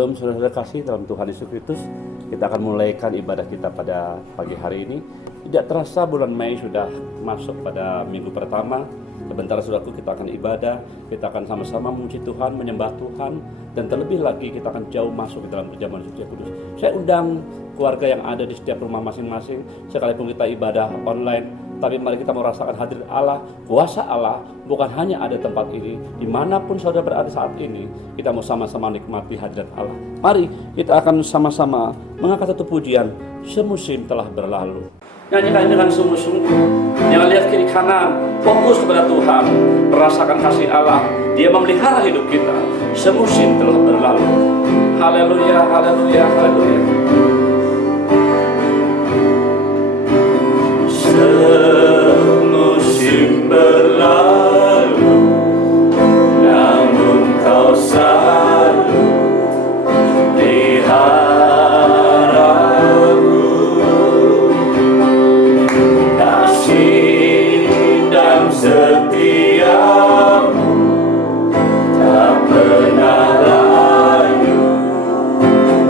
Shalom saudara kasih dalam Tuhan Yesus Kristus. Kita akan mulaikan ibadah kita pada pagi hari ini. Tidak terasa bulan Mei sudah masuk pada minggu pertama. Sebentar saudaraku, kita akan ibadah, kita akan sama-sama memuji Tuhan, menyembah Tuhan, dan terlebih lagi kita akan jauh masuk ke dalam perjamuan suci kudus. Saya undang keluarga yang ada di setiap rumah masing-masing, sekalipun kita ibadah online, tapi mari kita merasakan hadirat Allah, kuasa Allah, bukan hanya ada tempat ini, dimanapun saudara berada saat ini, kita mau sama-sama nikmati hadirat Allah. Mari kita akan sama-sama mengangkat satu pujian, semusim telah berlalu. Nyanyikan dengan sungguh-sungguh, jangan lihat kiri kanan, fokus kepada Tuhan, merasakan kasih Allah, Dia memelihara hidup kita, semusim telah berlalu. Haleluya, haleluya, haleluya. Semusim berlalu, namun kau selalu peliharaku. Kasih dan setiamu tak pernah layu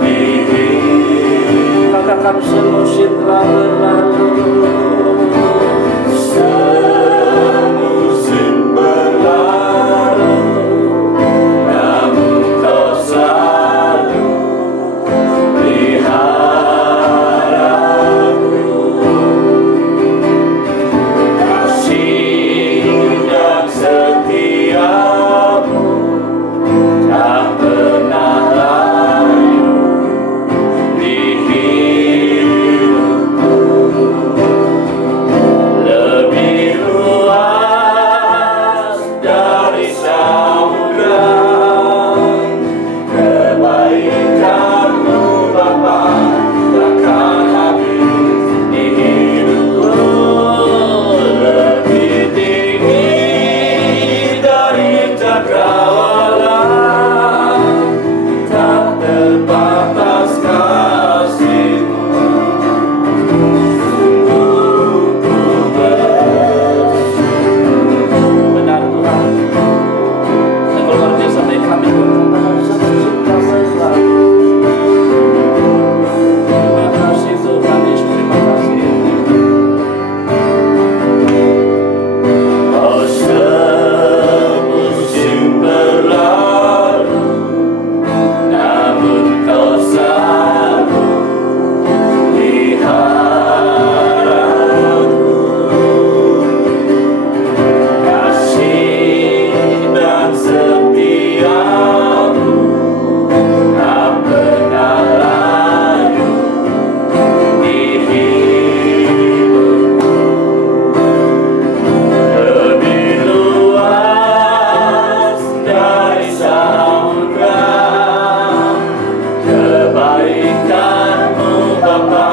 di hidup. Katakan semusim telah berlalu. Semusim berlalu, namun kau selalu peliharaku. Kasih dan setiamu tak pernah layu di hidupku. Lebih luas dari samudra, kebaikan-Mu Bapa takkan habis di hidupku. Lebih tinggi dari cakrawala, tak terbatas kasih-Mu. Benar Tuhan, yang luar biasa baik kami katakan semusim telah berlalu. Terima kasih Tuhan Yesus, terima kasih. Oh semusim berlalu, namun kau selalu peliharaku. Kasih dan setiamu tak pernah layu di hidupku. Lebih luas dari samudra, kebaikan-Mu Bapa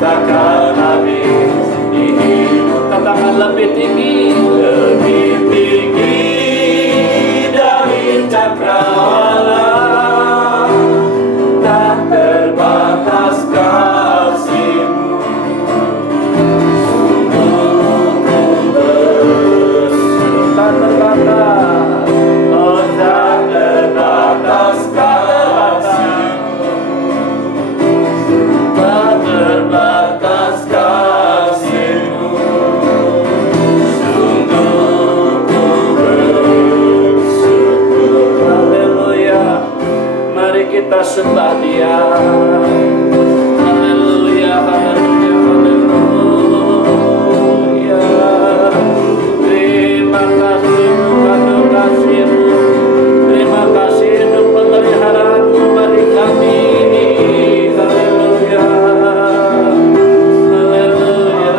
takkan habis di hidup. Katakan lebih tinggi dari cakrawala, tak terbatas kasih-Mu. Sungguh ku bersyukur, tak terbatas, oh tak terbatas kasih-Mu. Tak terbatas kasih-Mu. Sungguh ku bersyukur. Haleluya. Mari kita sembah Dia. Haleluya, haleluya, haleluya. Terima kasih Tuhan, terima kasih. Terima kasih untuk pemeliharaan-Mu bagi kami. Haleluya. Haleluya.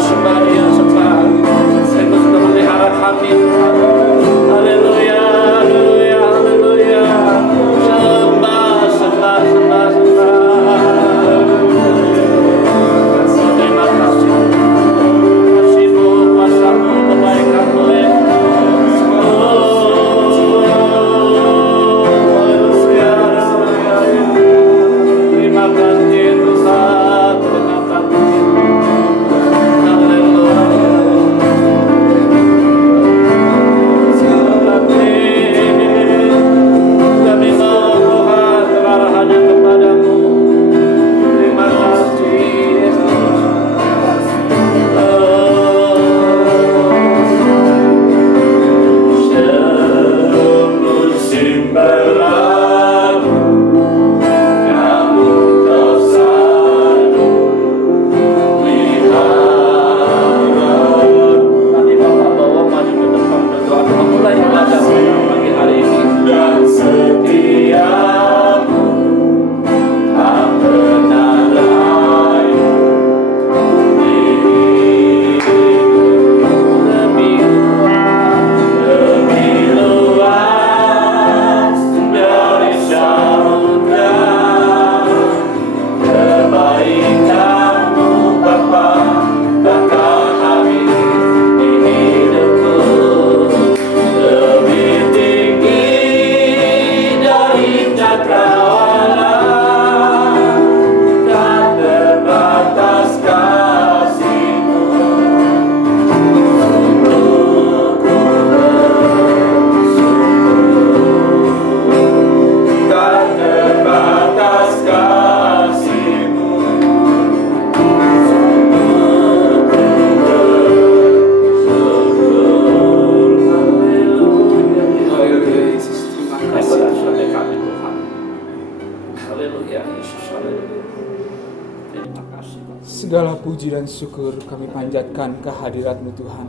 Sembah Dia, sembah. Engkau sudah memelihara kami. Haleluya, haleluya, haleluya. puji dan syukur kami panjatkan kehadirat-Mu Tuhan.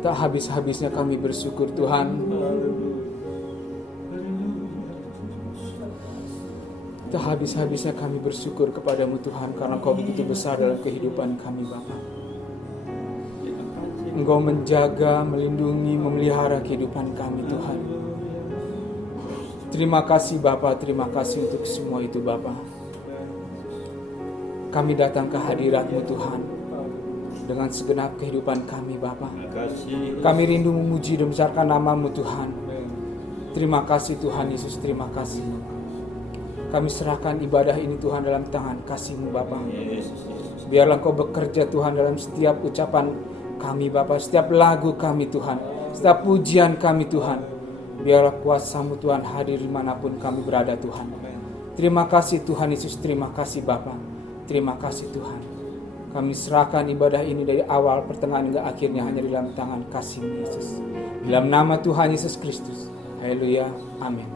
Tak habis-habisnya kami bersyukur Tuhan. Tak habis-habisnya kami bersyukur kepadamu Tuhan, karena Engkau begitu besar dalam kehidupan kami Bapa. Engkau menjaga, melindungi, memelihara kehidupan kami Tuhan. Terima kasih Bapa, terima kasih untuk semua itu Bapa. Kami datang ke hadirat-Mu Tuhan dengan segenap kehidupan kami Bapa. Kami rindu memuji dan membesarkan nama-Mu Tuhan. Terima kasih Tuhan Yesus, terima kasih. Kami serahkan ibadah ini Tuhan dalam tangan kasih-Mu Bapa. Biarlah Engkau bekerja Tuhan dalam setiap ucapan kami Bapa, setiap lagu kami Tuhan, setiap pujian kami Tuhan. Biarlah kuasa-Mu Tuhan hadir dimanapun kami berada Tuhan. Terima kasih Tuhan Yesus, terima kasih Bapa. Terima kasih Tuhan. Kami serahkan ibadah ini dari awal, pertengahan hingga akhirnya hanya di dalam tangan kasih-Mu Yesus. Dalam nama Tuhan Yesus Kristus. Haleluya. Amin.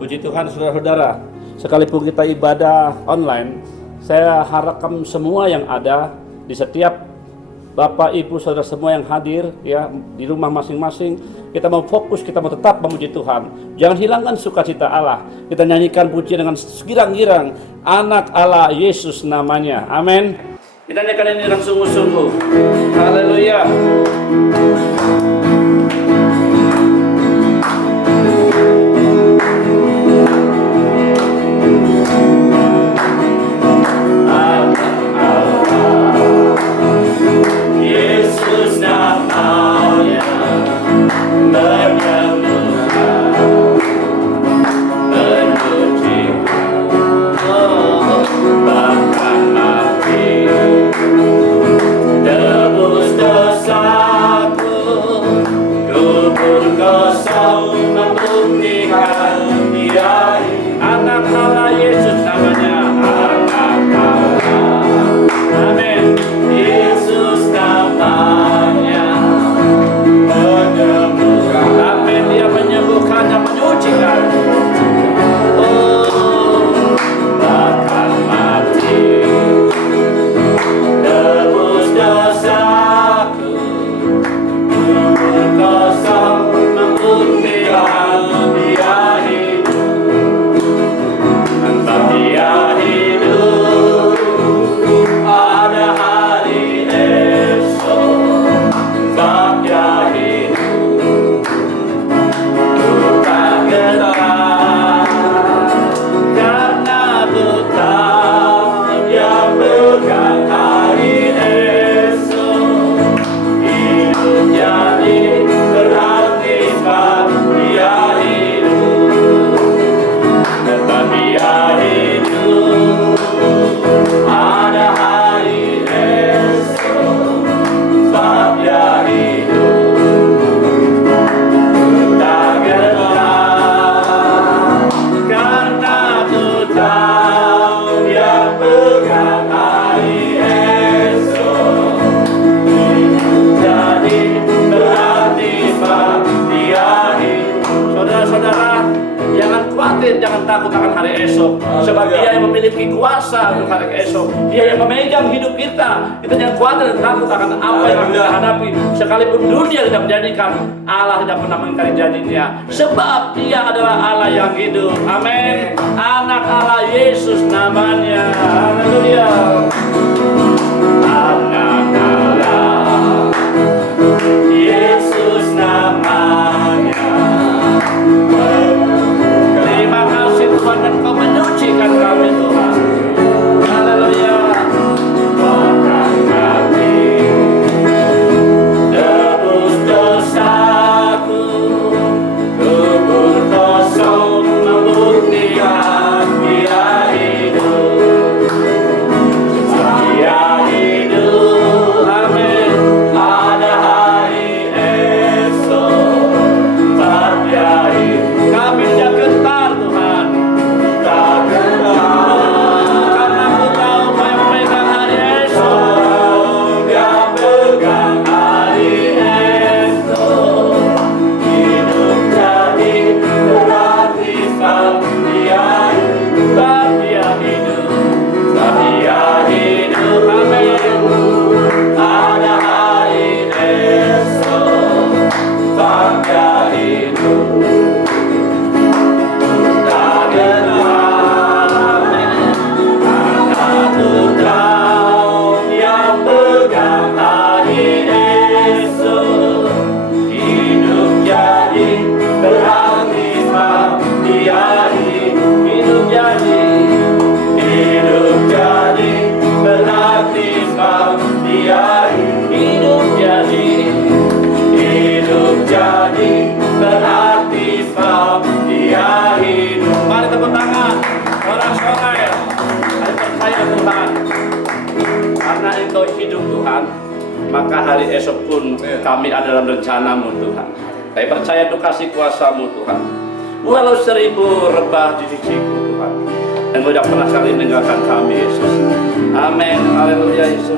Puji Tuhan saudara-saudara, sekalipun kita ibadah online, saya harapkan semua yang ada di setiap Bapak, Ibu, Saudara semua yang hadir ya di rumah masing-masing, kita mau fokus, kita mau tetap memuji Tuhan. Jangan hilangkan sukacita Allah. Kita nyanyikan pujian dengan girang-girang, anak Allah Yesus namanya. Amin. Kita nyanyikan ini dengan sungguh-sungguh. Haleluya. Jangan takut akan hari esok, sebab Dia yang memiliki kuasa untuk hari esok. Dia yang memegang hidup kita. Kita jangan khawatir dan takut akan apa yang akan kita hadapi. Sekalipun dunia tidak menjadikan, Allah tidak pernah mengingkari janjinya, sebab Dia adalah Allah yang hidup. Amin. Anak Allah Yesus namanya. Haleluya. Anak Allah Yesus namanya. Terima kasih Tuhan, dan Kau menyucikan kami Tuhan. Haleluya. Bahkan kami tebus dosaku, kubur kosong membuktikan Dia hidup. Dia Karena Engkau hidup Tuhan, maka hari esok pun kami ada dalam rencana-Mu Tuhan. Kami percaya untuk kasih kuasa-Mu Tuhan. Walau 1000 rebah di sisiku Tuhan, Engkau tidak pernah sekali meninggalkan kami Yesus. Amin. Haleluya Yesus.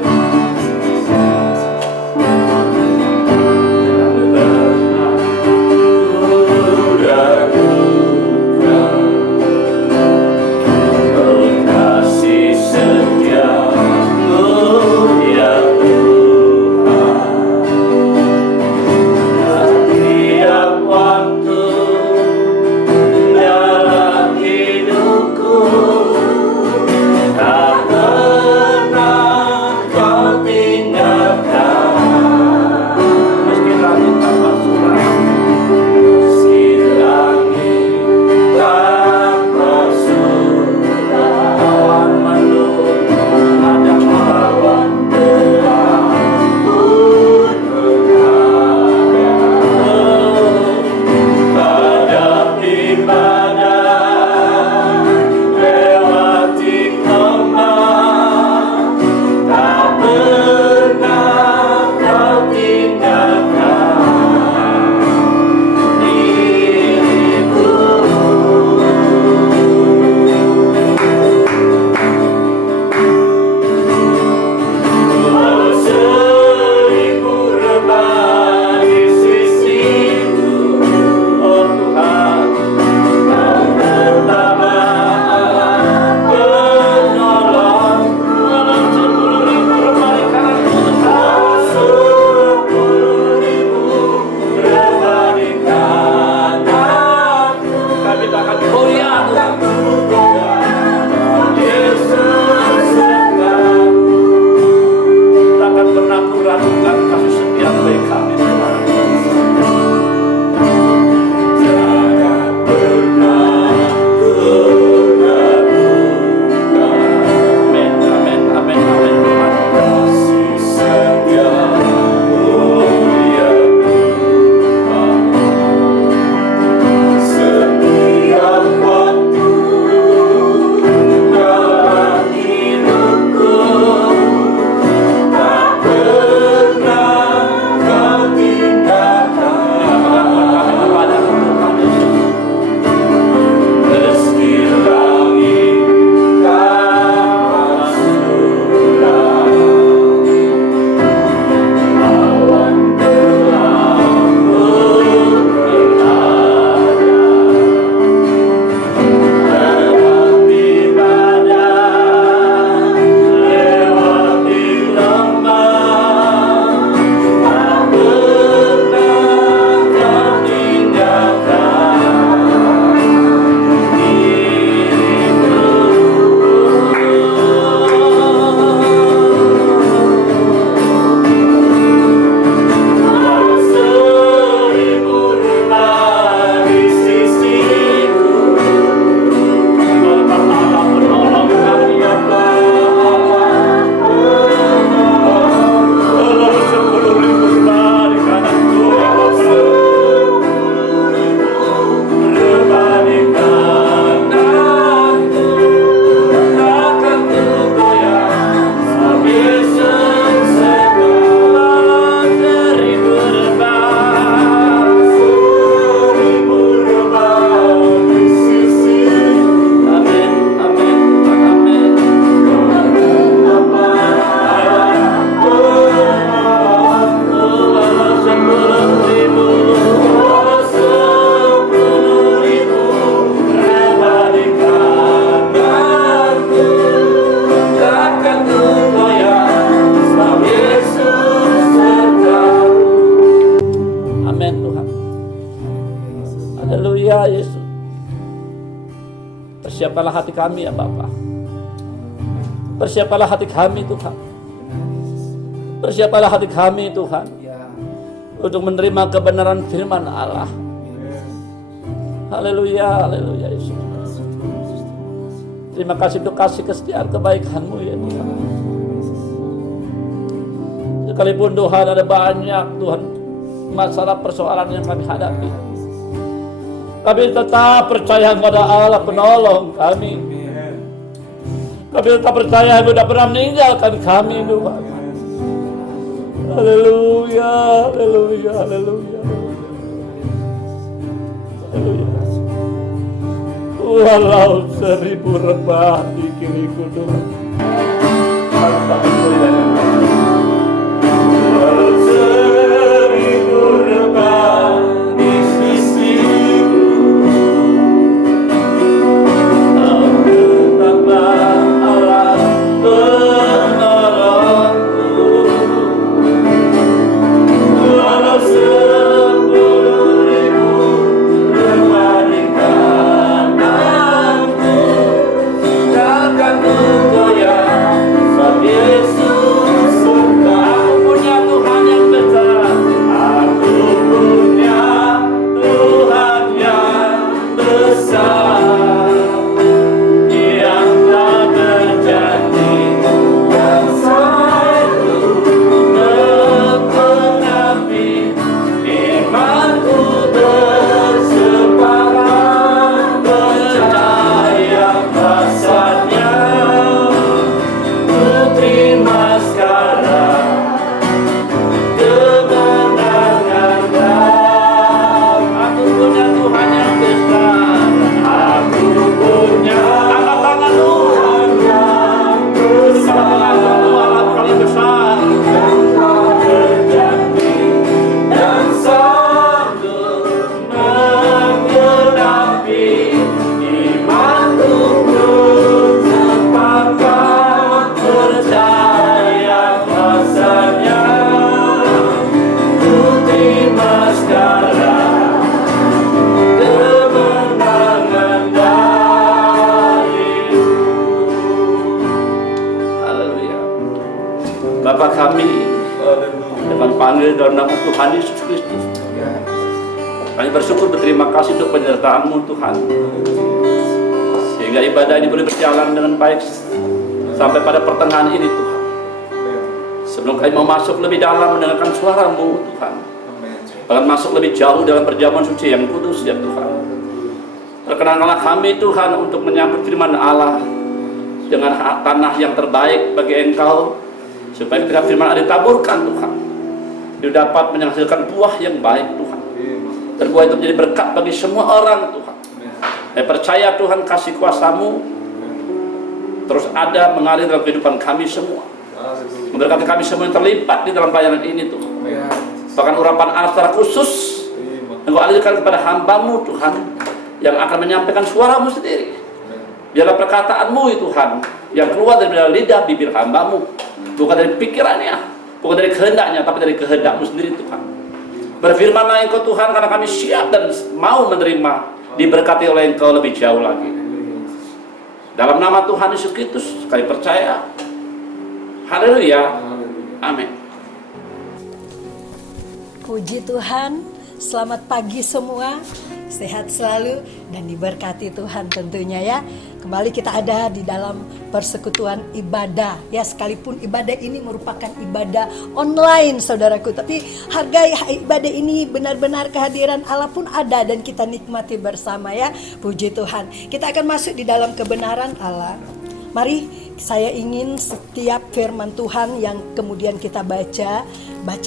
Persiapkanlah hati kami ya Bapa. Persiapkanlah hati kami Tuhan. Persiapkanlah hati kami Tuhan untuk menerima kebenaran firman Allah. Haleluya, haleluya Yesus. Terima kasih untuk kasih kesetiaan kebaikan-Mu ya Tuhan. Sekalipun Tuhan ada banyak Tuhan masalah persoalan yang kami hadapi, kami tetap percaya kepada Allah penolong kami. Kami tetap percaya Engkau tidak pernah meninggalkan kami Tuhan. Haleluya, haleluya, haleluya. Haleluya. Walau 1000 rebah di kiriku Tuhan, tanpa kesulitan. Walau 1000 rebah di sisiku, Kau tetaplah Allah penolongku. Walau 10.000 rebah di kananku, takkan ku goyah, sebab Yesus serta. Aku punya Tuhan yang besar. Aku punya Tuhan yang besar, yang tak berjanji dan selalu menggenapi imanku bersepakat percaya rasanya. Ku terima sekarang kemenangan dan aku punya Tuhan yang besar. Aku punya angkat tangan Tuhan yang besar. Allah paling besar, yang tak berjanji dan sanggup menggenapi imanku bersepakat percaya rasanya. Ku terima sekarang kemenangan darimu. Haleluya. Bapa kami, dengan panggil dalam nama Tuhan Yesus Kristus, kami bersyukur berterima kasih untuk penyertaan-Mu Tuhan, sehingga ibadah ini boleh berjalan dengan baik sampai pada pertengahan ini Tuhan. Sebelum kami mau masuk lebih dalam mendengarkan suara-Mu Tuhan, bahkan masuk lebih jauh dalam perjamuan suci yang kudus ya Tuhan, perkenankanlah kami Tuhan untuk menyambut firman Allah dengan tanah yang terbaik bagi Engkau, supaya ketika firman Allah ditaburkan Tuhan, dia dapat menghasilkan buah yang baik Tuhan, dan buah itu menjadi berkat bagi semua orang Tuhan. Saya percaya Tuhan kasih kuasa-Mu terus ada mengalir dalam kehidupan kami semua, memberkati kami semua yang terlibat di dalam pelayanan ini Tuhan. Bahkan urapan Allah secara khusus Engkau alirkan kepada hamba-Mu Tuhan, yang akan menyampaikan suara-Mu sendiri. Biarlah perkataan-Mu Tuhan yang keluar dari lidah bibir hamba-Mu, bukan dari pikirannya, bukan dari kehendaknya, tapi dari kehendak-Mu sendiri Tuhan. Berfirmanlah Engkau Tuhan, karena kami siap dan mau menerima, diberkati oleh Engkau lebih jauh lagi. Dalam nama Tuhan Yesus Kristus kami percaya. Haleluya. Amin. Puji Tuhan, selamat pagi semua, sehat selalu dan diberkati Tuhan tentunya ya. Kembali kita ada di dalam persekutuan ibadah ya, sekalipun ibadah ini merupakan ibadah online saudaraku, tapi hargai ibadah ini benar-benar kehadiran Allah pun ada dan kita nikmati bersama ya. Puji Tuhan, kita akan masuk di dalam kebenaran Allah. Mari saya ingin setiap firman Tuhan yang kemudian kita baca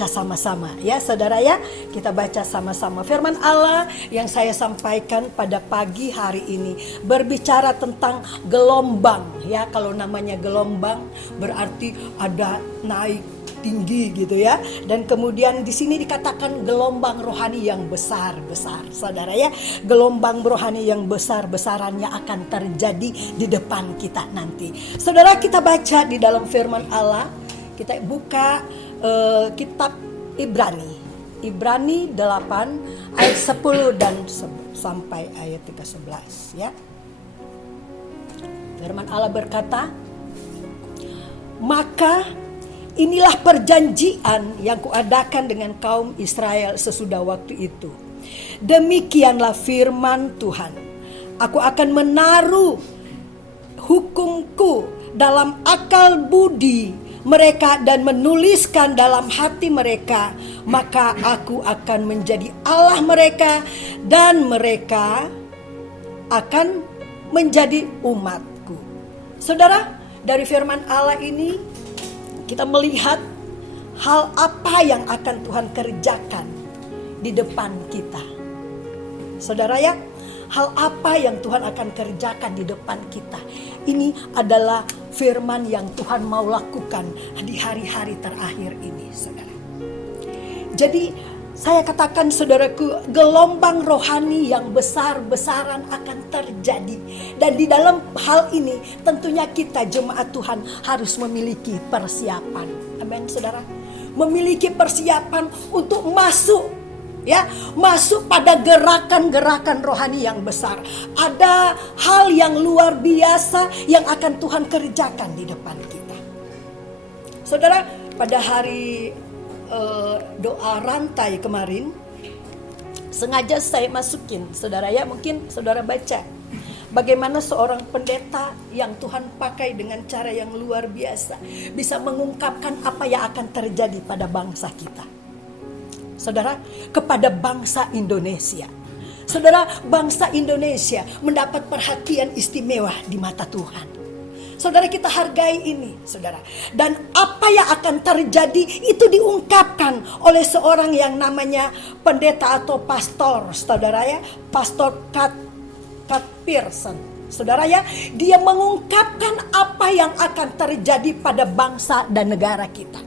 sama-sama ya saudara ya. Kita baca sama-sama firman Allah yang saya sampaikan pada pagi hari ini, berbicara tentang gelombang ya. Kalau namanya gelombang berarti ada naik tinggi gitu ya. Dan kemudian di sini dikatakan gelombang rohani yang besar-besar. Saudara ya, gelombang rohani yang besar-besarannya akan terjadi di depan kita nanti. Saudara, kita baca di dalam firman Allah. Kita buka kitab Ibrani 8 ayat 10 dan sampai ayat 11 ya. Firman Allah berkata, "Maka inilah perjanjian yang kuadakan dengan kaum Israel sesudah waktu itu. Demikianlah firman Tuhan. Aku akan menaruh hukumku dalam akal budi mereka dan menuliskan dalam hati mereka. Maka aku akan menjadi Allah mereka dan mereka akan menjadi umatku." Saudara, Dari firman Allah ini kita melihat hal apa yang akan Tuhan kerjakan di depan kita. Saudara ya, hal apa yang Tuhan akan kerjakan di depan kita. Ini adalah firman yang Tuhan mau lakukan di hari-hari terakhir ini, saudara. Jadi saya katakan saudaraku, gelombang rohani yang besar-besaran akan terjadi. Dan di dalam hal ini tentunya kita jemaat Tuhan harus memiliki persiapan. Amin saudara. Memiliki persiapan untuk masuk pada gerakan-gerakan rohani yang besar. Ada hal yang luar biasa yang akan Tuhan kerjakan di depan kita. Saudara, pada hari doa rantai kemarin, sengaja saya masukin, saudara ya, mungkin saudara baca bagaimana seorang pendeta yang Tuhan pakai dengan cara yang luar biasa bisa mengungkapkan apa yang akan terjadi pada bangsa kita. Saudara, kepada bangsa Indonesia. Saudara, bangsa Indonesia mendapat perhatian istimewa di mata Tuhan. Saudara, kita hargai ini, saudara. Dan apa yang akan terjadi itu diungkapkan oleh seorang yang namanya pendeta atau pastor, saudara ya, Pastor Kat Pearson. Saudara ya, dia mengungkapkan apa yang akan terjadi pada bangsa dan negara kita.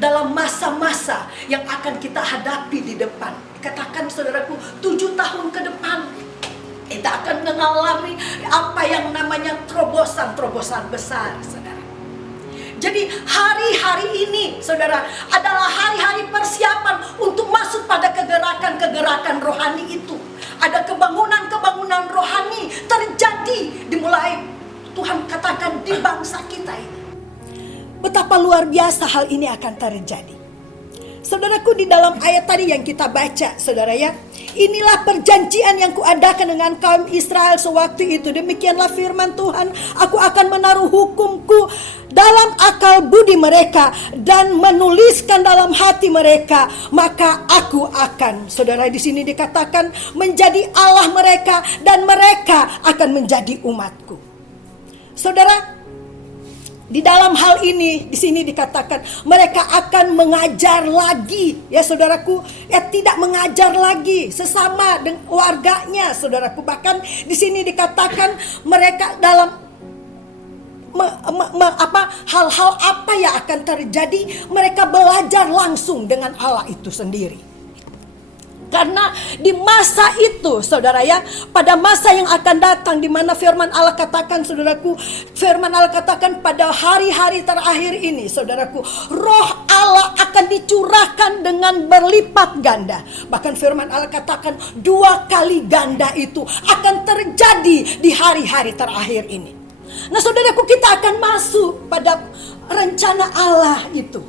Dalam masa-masa yang akan kita hadapi di depan. Katakan saudaraku, 7 tahun ke depan kita akan mengalami apa yang namanya terobosan-terobosan besar, saudara. Jadi hari-hari ini, saudara, adalah hari-hari persiapan untuk masuk pada kegerakan-kegerakan rohani itu. Ada kebangunan-kebangunan rohani terjadi dimulai Tuhan katakan di bangsa kita ini. Betapa luar biasa hal ini akan terjadi. Saudaraku, di dalam ayat tadi yang kita baca, saudara ya, inilah perjanjian yang kuadakan dengan kaum Israel sewaktu itu. Demikianlah firman Tuhan, aku akan menaruh hukumku dalam akal budi mereka dan menuliskan dalam hati mereka. Maka aku akan, saudara, di sini dikatakan menjadi Allah mereka dan mereka akan menjadi umatku. Saudara, di dalam hal ini, di sini dikatakan mereka akan mengajar lagi, ya saudaraku, tidak mengajar lagi sesama dengan warganya, saudaraku. Bahkan di sini dikatakan mereka dalam hal-hal apa yang akan terjadi, mereka belajar langsung dengan Allah itu sendiri. Karena di masa itu, saudara ya, pada masa yang akan datang, di mana firman Allah katakan, saudaraku, firman Allah katakan pada hari-hari terakhir ini, saudaraku, roh Allah akan dicurahkan dengan berlipat ganda. Bahkan firman Allah katakan 2 kali ganda itu akan terjadi di hari-hari terakhir ini. Nah saudaraku, kita akan masuk pada rencana Allah itu.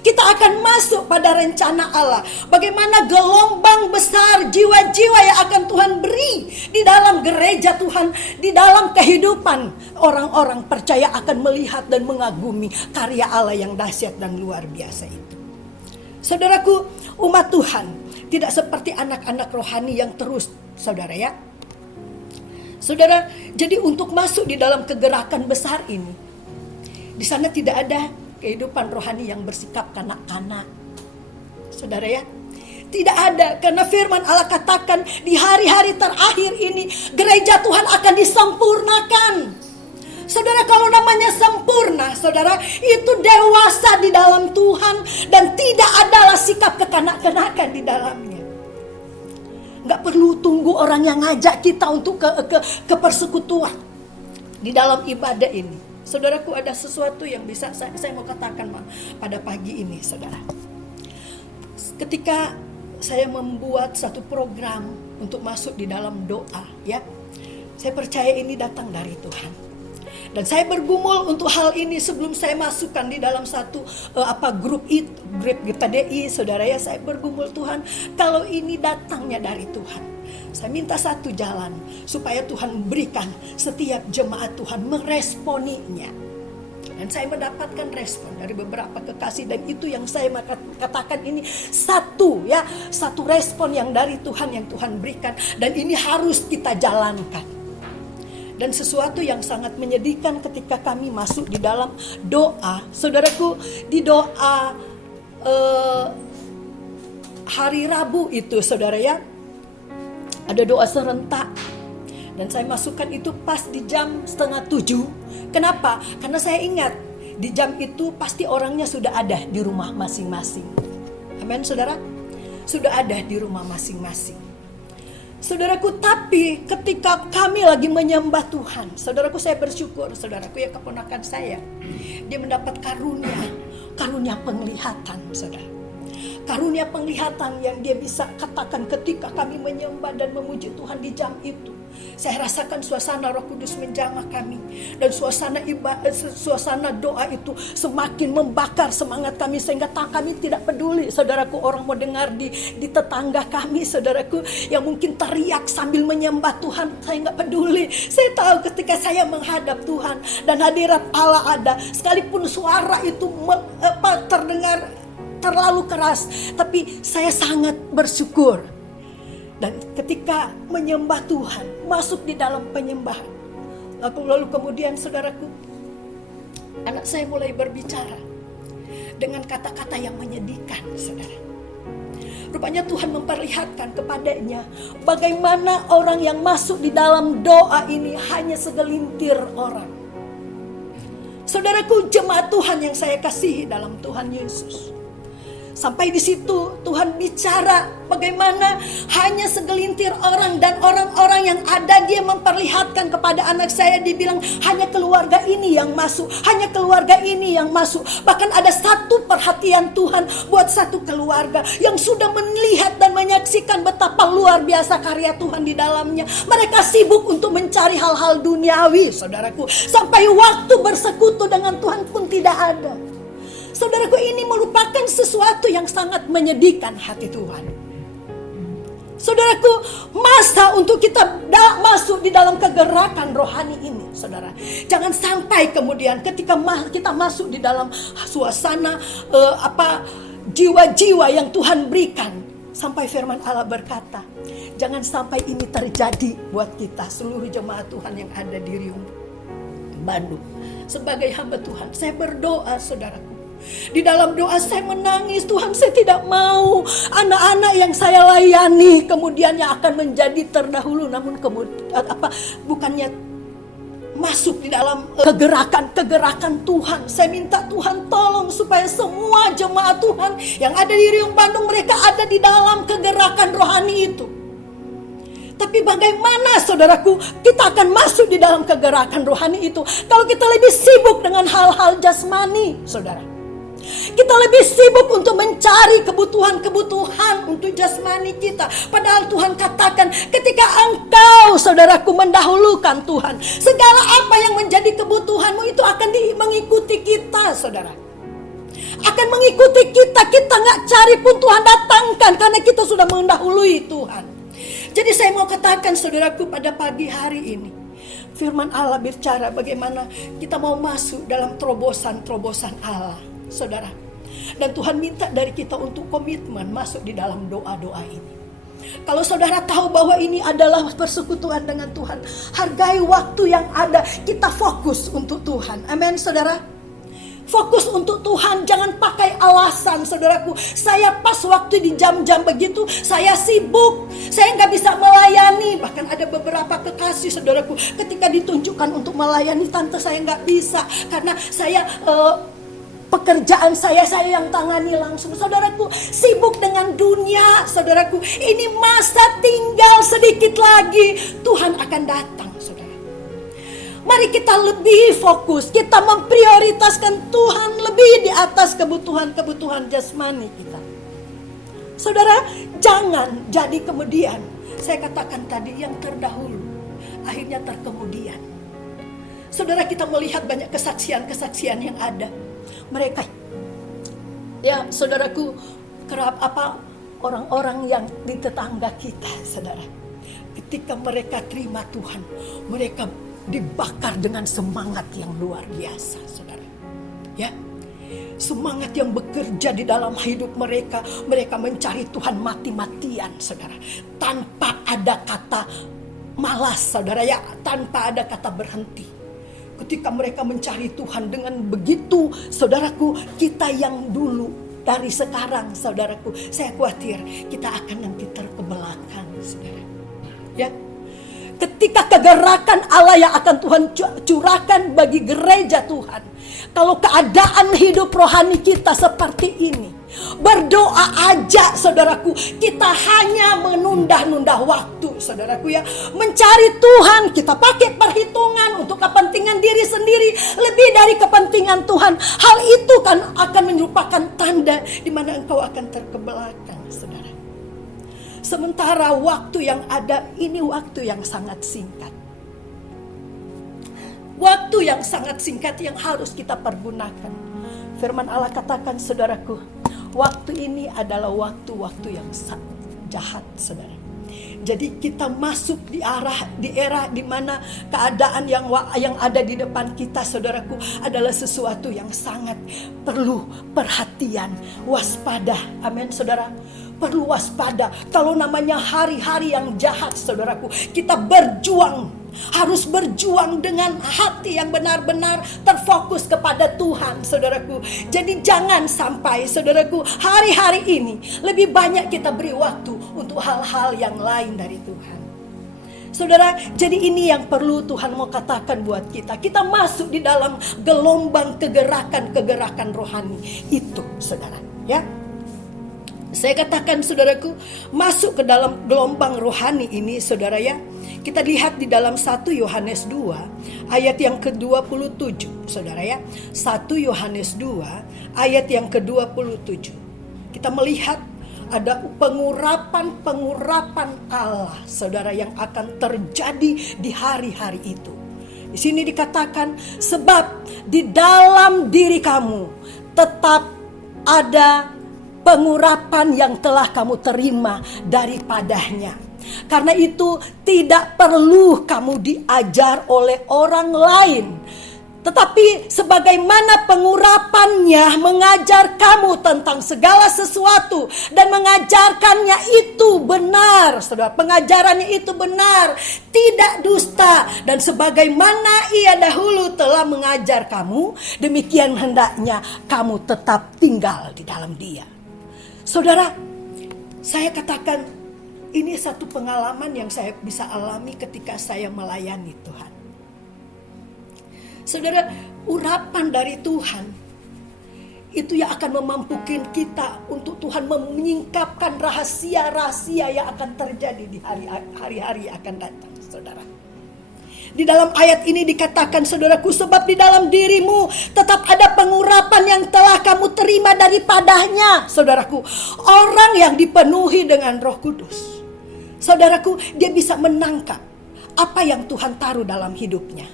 Kita akan masuk pada rencana Allah. Bagaimana gelombang besar jiwa-jiwa yang akan Tuhan beri di dalam gereja Tuhan, di dalam kehidupan orang-orang percaya akan melihat dan mengagumi karya Allah yang dahsyat dan luar biasa itu. Saudaraku, umat Tuhan tidak seperti anak-anak rohani yang terus, saudara ya. Saudara, jadi untuk masuk di dalam kegerakan besar ini, di sana tidak ada kehidupan rohani yang bersikap kanak-kanak. Saudara ya, tidak ada, karena firman Allah katakan di hari-hari terakhir ini gereja Tuhan akan disempurnakan. Saudara, kalau namanya sempurna, saudara, itu dewasa di dalam Tuhan dan tidak adalah sikap kekanak-kanakan di dalamnya. Nggak perlu tunggu orang yang ngajak kita untuk ke persekutuan di dalam ibadah ini. Saudaraku, ada sesuatu yang bisa saya mau katakan pada pagi ini, saudara. Ketika saya membuat satu program untuk masuk di dalam doa, ya, saya percaya ini datang dari Tuhan. Dan saya bergumul untuk hal ini sebelum saya masukkan di dalam satu grup GPDI, saudara ya. Saya bergumul, Tuhan, kalau ini datangnya dari Tuhan, saya minta satu jalan supaya Tuhan berikan setiap jemaat Tuhan meresponinya. Dan saya mendapatkan respon dari beberapa kekasih, dan itu yang saya katakan ini satu respon yang dari Tuhan, yang Tuhan berikan, dan ini harus kita jalankan. Dan sesuatu yang sangat menyedihkan ketika kami masuk di dalam doa. Saudaraku, di doa hari Rabu itu, saudara ya, ada doa serentak. Dan saya masukkan itu pas di jam 6:30. Kenapa? Karena saya ingat di jam itu pasti orangnya sudah ada di rumah masing-masing. Amin, saudara? Sudah ada di rumah masing-masing. Saudaraku, tapi ketika kami lagi menyembah Tuhan, saudaraku, saya bersyukur, saudaraku, ya, keponakan saya, dia mendapat karunia penglihatan, saudara. Karunia penglihatan yang dia bisa katakan ketika kami menyembah dan memuji Tuhan di jam itu. Saya rasakan suasana Roh Kudus menjamah kami, dan suasana doa itu semakin membakar semangat kami, sehingga kami tidak peduli, saudaraku, orang mau dengar di tetangga kami, saudaraku, yang mungkin teriak sambil menyembah Tuhan. Saya nggak peduli. Saya tahu ketika saya menghadap Tuhan dan hadirat Allah ada, sekalipun suara itu terdengar terlalu keras, tapi saya sangat bersyukur. Dan ketika menyembah Tuhan, masuk di dalam penyembahan, lalu kemudian, saudaraku, anak saya mulai berbicara dengan kata-kata yang menyedihkan, saudara. Rupanya Tuhan memperlihatkan kepadanya bagaimana orang yang masuk di dalam doa ini hanya segelintir orang. Saudaraku, jemaat Tuhan yang saya kasihi dalam Tuhan Yesus, sampai di situ Tuhan bicara bagaimana hanya segelintir orang, dan orang-orang yang ada, dia memperlihatkan kepada anak saya, dibilang hanya keluarga ini yang masuk, hanya keluarga ini yang masuk. Bahkan ada satu perhatian Tuhan buat satu keluarga yang sudah melihat dan menyaksikan betapa luar biasa karya Tuhan di dalamnya. Mereka sibuk untuk mencari hal-hal duniawi, saudaraku, sampai waktu bersekutu dengan Tuhan pun tidak ada. Saudaraku, ini merupakan sesuatu yang sangat menyedihkan hati Tuhan. Saudaraku, masa untuk kita masuk di dalam kegerakan rohani ini, saudara. Jangan sampai kemudian ketika kita masuk di dalam suasana jiwa-jiwa yang Tuhan berikan, sampai firman Allah berkata, jangan sampai ini terjadi buat kita, seluruh jemaat Tuhan yang ada di Riung Bandung. Sebagai hamba Tuhan, saya berdoa, saudaraku. Di dalam doa saya menangis, Tuhan, saya tidak mau anak-anak yang saya layani kemudian yang akan menjadi terdahulu, namun kemudian bukannya masuk di dalam kegerakan Tuhan. Saya minta Tuhan tolong supaya semua jemaat Tuhan yang ada di Riung Bandung, mereka ada di dalam kegerakan rohani itu. Tapi bagaimana, saudaraku, kita akan masuk di dalam kegerakan rohani itu kalau kita lebih sibuk dengan hal-hal jasmani, saudara. Kita lebih sibuk untuk mencari kebutuhan-kebutuhan untuk jasmani kita. Padahal Tuhan katakan, ketika engkau, saudaraku, mendahulukan Tuhan, segala apa yang menjadi kebutuhanmu itu akan mengikuti kita, saudara. Akan mengikuti kita. Kita gak cari pun Tuhan datangkan, karena kita sudah mendahului Tuhan. Jadi saya mau katakan, saudaraku, pada pagi hari ini, firman Allah bicara bagaimana kita mau masuk dalam terobosan-terobosan Allah, saudara. Dan Tuhan minta dari kita untuk komitmen masuk di dalam doa-doa ini. Kalau saudara tahu bahwa ini adalah persekutuan dengan Tuhan, hargai waktu yang ada. Kita fokus untuk Tuhan. Amin, saudara. Fokus untuk Tuhan, jangan pakai alasan, saudaraku. Saya pas waktu di jam-jam begitu, saya sibuk, saya nggak bisa melayani. Bahkan ada beberapa kekasih, saudaraku, ketika ditunjukkan untuk melayani, tante saya nggak bisa karena saya pekerjaan saya yang tangani langsung. Saudaraku, sibuk dengan dunia, saudaraku. Ini masa tinggal sedikit lagi, Tuhan akan datang, saudara. Mari kita lebih fokus, kita memprioritaskan Tuhan lebih di atas kebutuhan-kebutuhan jasmani kita. Saudara, jangan jadi kemudian, saya katakan tadi, yang terdahulu akhirnya terkemudian. Saudara, kita melihat banyak kesaksian-kesaksian yang ada. Mereka, ya saudaraku, orang-orang yang di tetangga kita, saudara, ketika mereka terima Tuhan, mereka dibakar dengan semangat yang luar biasa, saudara. Ya, semangat yang bekerja di dalam hidup mereka. Mereka mencari Tuhan mati-matian, saudara, tanpa ada kata malas, saudara ya, tanpa ada kata berhenti. Ketika mereka mencari Tuhan dengan begitu, saudaraku, kita yang dulu dari sekarang, saudaraku, saya khawatir kita akan nanti terkebelakang, saudara. Ya, ketika kegerakan Allah yang akan Tuhan curahkan bagi gereja Tuhan, kalau keadaan hidup rohani kita seperti ini, berdoa aja, saudaraku, kita hanya menunda-nunda waktu, saudaraku ya, mencari Tuhan. Kita pakai perhitungan untuk kepentingan diri sendiri lebih dari kepentingan Tuhan. Hal itu kan akan merupakan tanda di mana engkau akan terkebelakang, saudara. Sementara waktu yang ada ini waktu yang sangat singkat. Waktu yang sangat singkat yang harus kita pergunakan. Firman Allah katakan, saudaraku, waktu ini adalah waktu-waktu yang sangat jahat, saudara. Jadi kita masuk di era di mana keadaan yang ada di depan kita, saudaraku, adalah sesuatu yang sangat perlu perhatian, waspada. Amin, saudara. Perlu waspada. Kalau namanya hari-hari yang jahat, saudaraku, kita berjuang. Harus berjuang dengan hati yang benar-benar terfokus kepada Tuhan, saudaraku. Jadi jangan sampai, saudaraku, hari-hari ini lebih banyak kita beri waktu untuk hal-hal yang lain dari Tuhan. Saudara, jadi ini yang perlu Tuhan mau katakan buat kita. Kita masuk di dalam gelombang kegerakan rohani itu, saudara, ya. Saya katakan, saudaraku, masuk ke dalam gelombang rohani ini, saudara ya. Kita lihat di dalam 1 Yohanes 2 ayat yang ke-27, saudara ya. 1 Yohanes 2 ayat yang ke-27. Kita melihat ada pengurapan Allah, saudara, yang akan terjadi di hari-hari itu. Di sini dikatakan, sebab di dalam diri kamu tetap ada pengurapan yang telah kamu terima daripadanya. Karena itu tidak perlu kamu diajar oleh orang lain, tetapi sebagaimana pengurapannya mengajar kamu tentang segala sesuatu dan mengajarkannya itu benar, saudara. Pengajarannya itu benar, tidak dusta, dan sebagaimana ia dahulu telah mengajar kamu, demikian hendaknya kamu tetap tinggal di dalam Dia. Saudara, saya katakan ini satu pengalaman yang saya bisa alami ketika saya melayani Tuhan. Saudara, urapan dari Tuhan itu yang akan memampukan kita untuk Tuhan menyingkapkan rahasia-rahasia yang akan terjadi di hari-hari yang akan datang, saudara. Di dalam ayat ini dikatakan, saudaraku, sebab di dalam dirimu tetap ada pengurapan yang telah kamu terima daripadanya, saudaraku. Orang yang dipenuhi dengan Roh Kudus, saudaraku, dia bisa menangkap apa yang Tuhan taruh dalam hidupnya.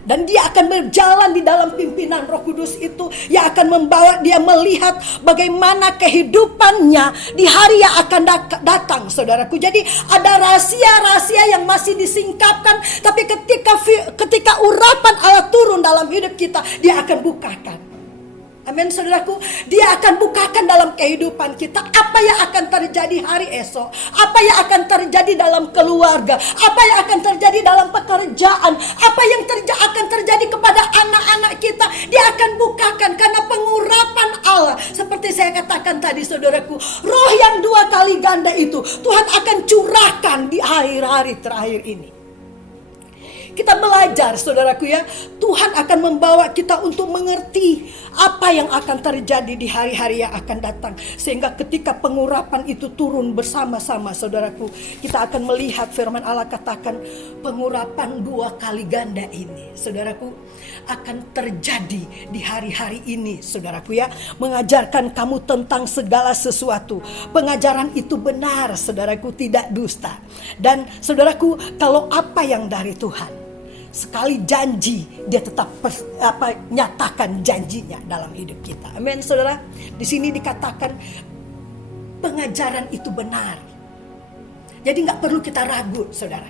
Dan dia akan berjalan di dalam pimpinan Roh Kudus itu, yang akan membawa dia melihat bagaimana kehidupannya di hari yang akan datang, saudaraku. Jadi ada rahasia-rahasia yang masih disingkapkan, tapi ketika urapan Allah turun dalam hidup kita, dia akan bukakan. Amin, saudaraku. Dia akan bukakan dalam kehidupan kita apa yang akan terjadi hari esok, apa yang akan terjadi dalam keluarga, apa yang akan terjadi dalam pekerjaan, apa yang akan terjadi kepada anak-anak kita. Dia akan bukakan karena pengurapan Allah. Seperti saya katakan tadi, saudaraku, roh yang 2 kali ganda itu Tuhan akan curahkan di hari-hari terakhir ini. Kita belajar, saudaraku ya, Tuhan akan membawa kita untuk mengerti apa yang akan terjadi di hari-hari yang akan datang. Sehingga ketika pengurapan itu turun bersama-sama, saudaraku, kita akan melihat firman Allah katakan, pengurapan 2 kali ganda ini, saudaraku, akan terjadi di hari-hari ini, saudaraku ya. Mengajarkan kamu tentang segala sesuatu. Pengajaran itu benar, saudaraku, tidak dusta. Dan saudaraku, kalau apa yang dari Tuhan, sekali janji, dia tetap nyatakan janjinya dalam hidup kita. Amin, saudara. Di sini dikatakan pengajaran itu benar. Jadi nggak perlu kita ragu, saudara.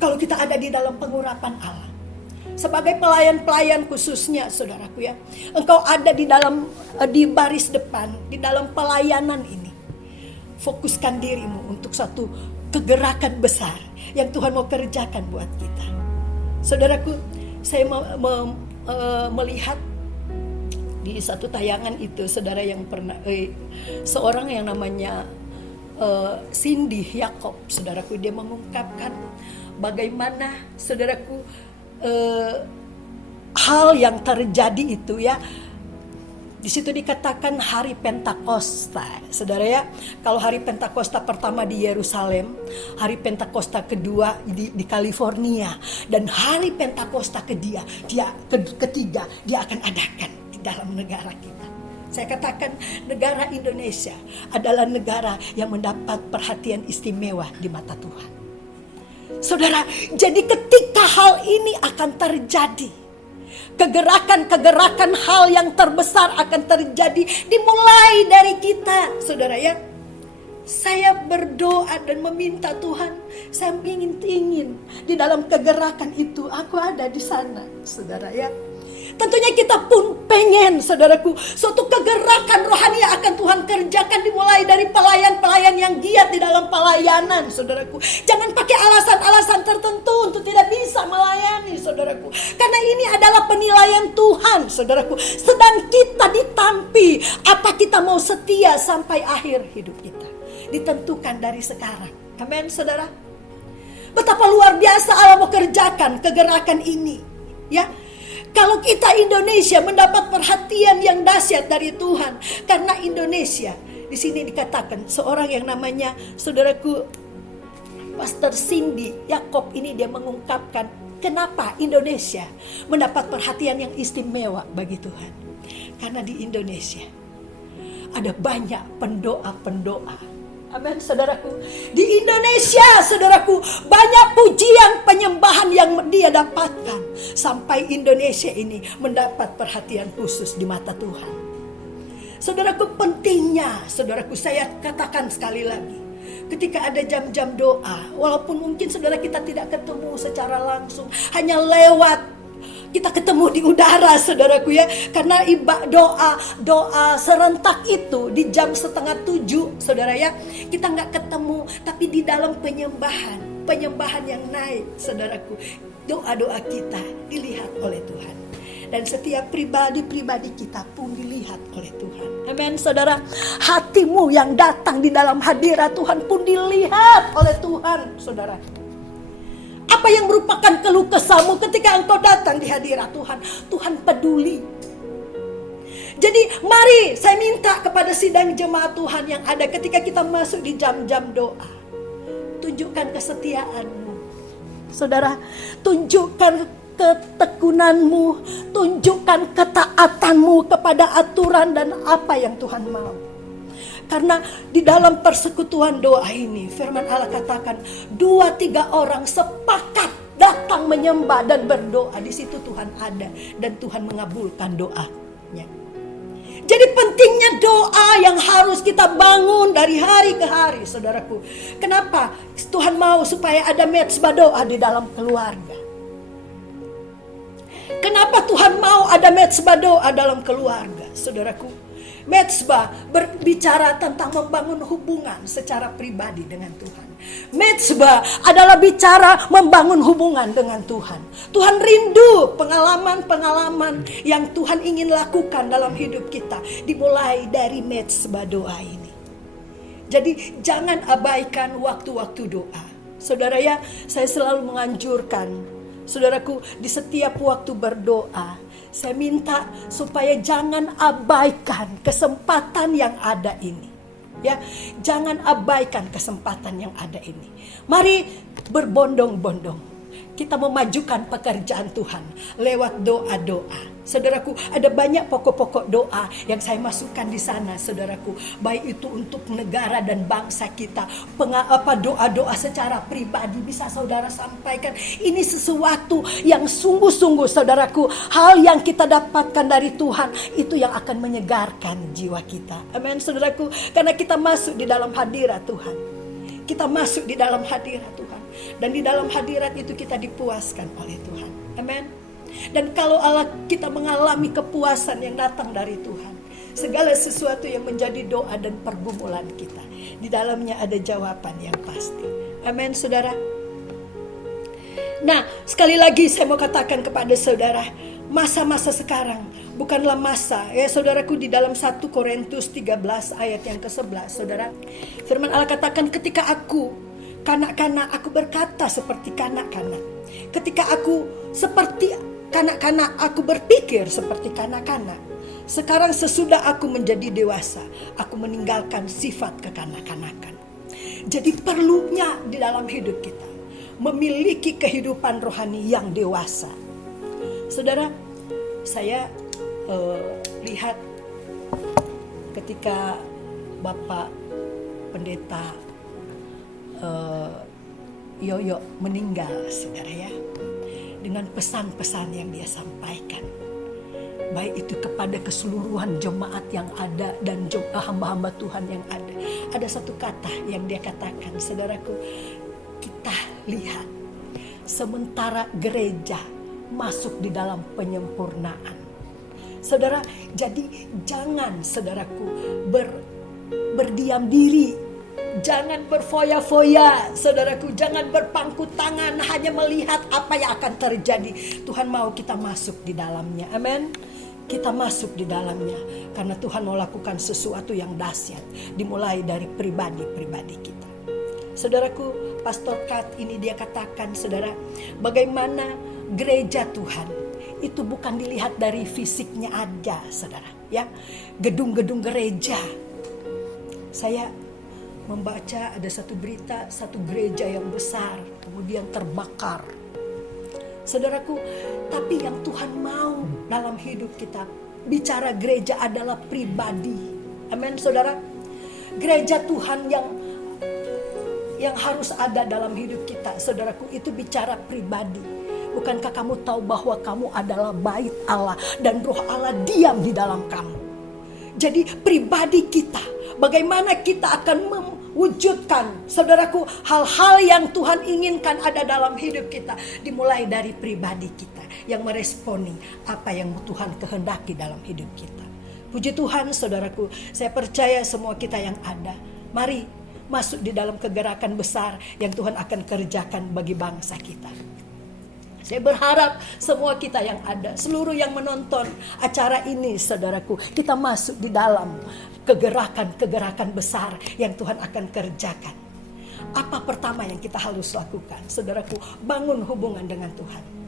Kalau kita ada di dalam pengurapan Allah, sebagai pelayan-pelayan khususnya, saudaraku ya, engkau ada di baris depan, di dalam pelayanan ini. Fokuskan dirimu untuk satu kegerakan besar yang Tuhan mau kerjakan buat kita. Saudaraku, saya melihat di satu tayangan itu, saudara yang pernah seorang yang namanya Cindy Yakob, saudaraku, dia mengungkapkan bagaimana, saudaraku, hal yang terjadi itu ya. Di situ dikatakan hari Pentakosta, saudara ya. Kalau hari Pentakosta pertama di Yerusalem, hari Pentakosta kedua di California, dan hari Pentakosta ketiga dia akan adakan di dalam negara kita. Saya katakan negara Indonesia adalah negara yang mendapat perhatian istimewa di mata Tuhan. Saudara, jadi ketika hal ini akan terjadi, kegerakan hal yang terbesar akan terjadi dimulai dari kita, saudara ya. Saya berdoa dan meminta Tuhan, saya ingin di dalam kegerakan itu aku ada di sana, saudara ya. Tentunya kita pun pengen, saudaraku, suatu kegerakan rohani yang akan Tuhan kerjakan dimulai dari pelayan-pelayan yang giat di dalam pelayanan, saudaraku. Jangan pakai alasan-alasan tertentu untuk tidak bisa melayani, saudaraku. Karena ini adalah penilaian Tuhan, saudaraku. Sedang kita ditampi, apa kita mau setia sampai akhir hidup kita. Ditentukan dari sekarang. Amin, saudara. Betapa luar biasa Allah mau kerjakan kegerakan ini, ya. Kalau kita Indonesia mendapat perhatian yang dahsyat dari Tuhan, karena Indonesia di sini dikatakan seorang yang namanya, saudaraku, Pastor Cindy Yakob ini, dia mengungkapkan kenapa Indonesia mendapat perhatian yang istimewa bagi Tuhan. Karena di Indonesia ada banyak pendoa-pendoa. Amin, saudaraku. Di Indonesia, saudaraku, banyak pujian, penyembahan yang dia dapatkan. Sampai Indonesia ini mendapat perhatian khusus di mata Tuhan. Saudaraku, pentingnya, saudaraku, saya katakan sekali lagi. Ketika ada jam-jam doa, walaupun mungkin saudara kita tidak ketemu secara langsung, hanya lewat kita ketemu di udara, saudaraku ya. Karena doa serentak itu di jam 6:30, saudara ya. Kita nggak ketemu, tapi di dalam penyembahan yang naik, saudaraku, doa-doa kita dilihat oleh Tuhan. Dan setiap pribadi kita pun dilihat oleh Tuhan. Amin, saudara. Hatimu yang datang di dalam hadirat Tuhan pun dilihat oleh Tuhan, saudara. Apa yang merupakan keluh kesahmu ketika engkau datang di hadirat Tuhan, Tuhan peduli. Jadi mari saya minta kepada sidang jemaat Tuhan yang ada ketika kita masuk di jam-jam doa, tunjukkan kesetiaanmu, saudara. Tunjukkan ketekunanmu, tunjukkan ketaatanmu kepada aturan dan apa yang Tuhan mau. Karena di dalam persekutuan doa ini, firman Allah katakan 2-3 orang sepakat datang menyembah dan berdoa, di situ Tuhan ada dan Tuhan mengabulkan doanya. Jadi pentingnya doa yang harus kita bangun dari hari ke hari, saudaraku. Kenapa? Tuhan mau supaya ada mezbah doa di dalam keluarga. Kenapa Tuhan mau ada mezbah doa dalam keluarga, saudaraku? Mezbah berbicara tentang membangun hubungan secara pribadi dengan Tuhan. Mezbah adalah bicara membangun hubungan dengan Tuhan. Tuhan rindu pengalaman-pengalaman yang Tuhan ingin lakukan dalam hidup kita, dimulai dari mezbah doa ini. Jadi jangan abaikan waktu-waktu doa. Saudara ya, saya selalu menganjurkan, saudaraku, di setiap waktu berdoa, saya minta supaya jangan abaikan kesempatan yang ada ini. Ya, jangan abaikan kesempatan yang ada ini. Mari berbondong-bondong kita memajukan pekerjaan Tuhan lewat doa-doa. Saudaraku, ada banyak pokok-pokok doa yang saya masukkan di sana, saudaraku. Baik itu untuk negara dan bangsa kita. Doa-doa secara pribadi bisa saudara sampaikan. Ini sesuatu yang sungguh-sungguh, saudaraku, hal yang kita dapatkan dari Tuhan, itu yang akan menyegarkan jiwa kita. Amin, saudaraku. Karena kita masuk di dalam hadirat Tuhan. Kita masuk di dalam hadirat Tuhan. Dan di dalam hadirat itu kita dipuaskan oleh Tuhan. Amin. Dan kalau Allah kita mengalami kepuasan yang datang dari Tuhan, segala sesuatu yang menjadi doa dan pergumulan kita, di dalamnya ada jawaban yang pasti. Amin, saudara. Nah, sekali lagi saya mau katakan kepada saudara, masa-masa sekarang bukanlah masa, ya saudaraku, di dalam 1 Korintus 13 ayat yang ke-11, saudara. Firman Allah katakan, ketika aku kanak-kanak, aku berkata seperti kanak-kanak. Ketika aku seperti kanak-kanak, aku berpikir seperti kanak-kanak. Sekarang sesudah aku menjadi dewasa, aku meninggalkan sifat kekanak-kanakan. Jadi perlunya di dalam hidup kita memiliki kehidupan rohani yang dewasa. Saudara, saya lihat ketika Bapak Pendeta Yoyo meninggal, saudara ya, dengan pesan-pesan yang dia sampaikan, baik itu kepada keseluruhan jemaat yang ada dan hamba-hamba Tuhan yang ada. Ada satu kata yang dia katakan, saudaraku, kita lihat sementara gereja masuk di dalam penyempurnaan. Saudara, jadi jangan saudaraku berdiam diri. Jangan berfoya-foya, saudaraku. Jangan berpangku tangan hanya melihat apa yang akan terjadi. Tuhan mau kita masuk di dalamnya. Amin. Kita masuk di dalamnya karena Tuhan mau lakukan sesuatu yang dahsyat, dimulai dari pribadi-pribadi kita. Saudaraku, Pastor Kat ini dia katakan, saudara, bagaimana gereja Tuhan itu bukan dilihat dari fisiknya aja, saudara, ya. Gedung-gedung gereja. Saya membaca ada satu berita, satu gereja yang besar kemudian terbakar. Saudaraku, tapi yang Tuhan mau dalam hidup kita, bicara gereja adalah pribadi. Amin, saudara. Gereja Tuhan yang harus ada dalam hidup kita, saudaraku, itu bicara pribadi. Bukankah kamu tahu bahwa kamu adalah bait Allah dan roh Allah diam di dalam kamu? Jadi pribadi kita, bagaimana kita akan mewujudkan, saudaraku, hal-hal yang Tuhan inginkan ada dalam hidup kita, dimulai dari pribadi kita yang meresponi apa yang Tuhan kehendaki dalam hidup kita. Puji Tuhan, saudaraku, saya percaya semua kita yang ada, mari masuk di dalam kegerakan besar yang Tuhan akan kerjakan bagi bangsa kita. Saya berharap semua kita yang ada, seluruh yang menonton acara ini, saudaraku, kita masuk di dalam kegerakan-kegerakan besar yang Tuhan akan kerjakan. Apa pertama yang kita harus lakukan, saudaraku? Bangun hubungan dengan Tuhan.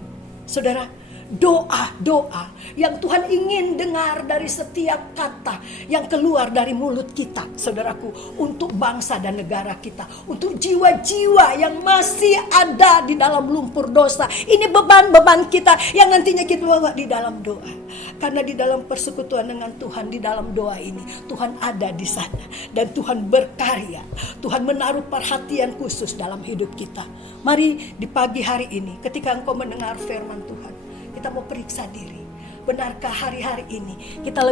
Saudara, doa-doa yang Tuhan ingin dengar dari setiap kata yang keluar dari mulut kita, saudaraku, untuk bangsa dan negara kita, untuk jiwa-jiwa yang masih ada di dalam lumpur dosa. Ini beban-beban kita yang nantinya kita bawa di dalam doa. Karena di dalam persekutuan dengan Tuhan, di dalam doa ini Tuhan ada di sana dan Tuhan berkarya. Tuhan menaruh perhatian khusus dalam hidup kita. Mari di pagi hari ini ketika engkau mendengar firman Tuhan, kita mau periksa diri. Benarkah hari-hari ini kita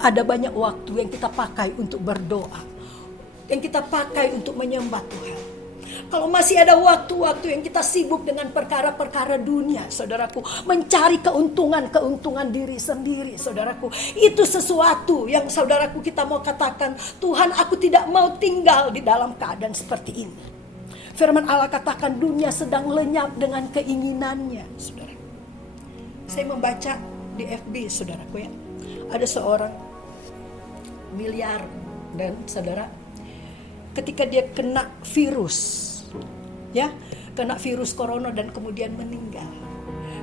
ada banyak waktu yang kita pakai untuk berdoa, yang kita pakai untuk menyembah Tuhan? Kalau masih ada waktu-waktu yang kita sibuk dengan perkara-perkara dunia, saudaraku, mencari keuntungan diri sendiri, saudaraku, itu sesuatu yang saudaraku kita mau katakan, Tuhan, aku tidak mau tinggal di dalam keadaan seperti ini. Firman Allah katakan dunia sedang lenyap dengan keinginannya, saudara. Saya membaca di FB, saudaraku, ya, ada seorang miliar dan saudara, ketika dia kena virus, ya, kena virus corona dan kemudian meninggal,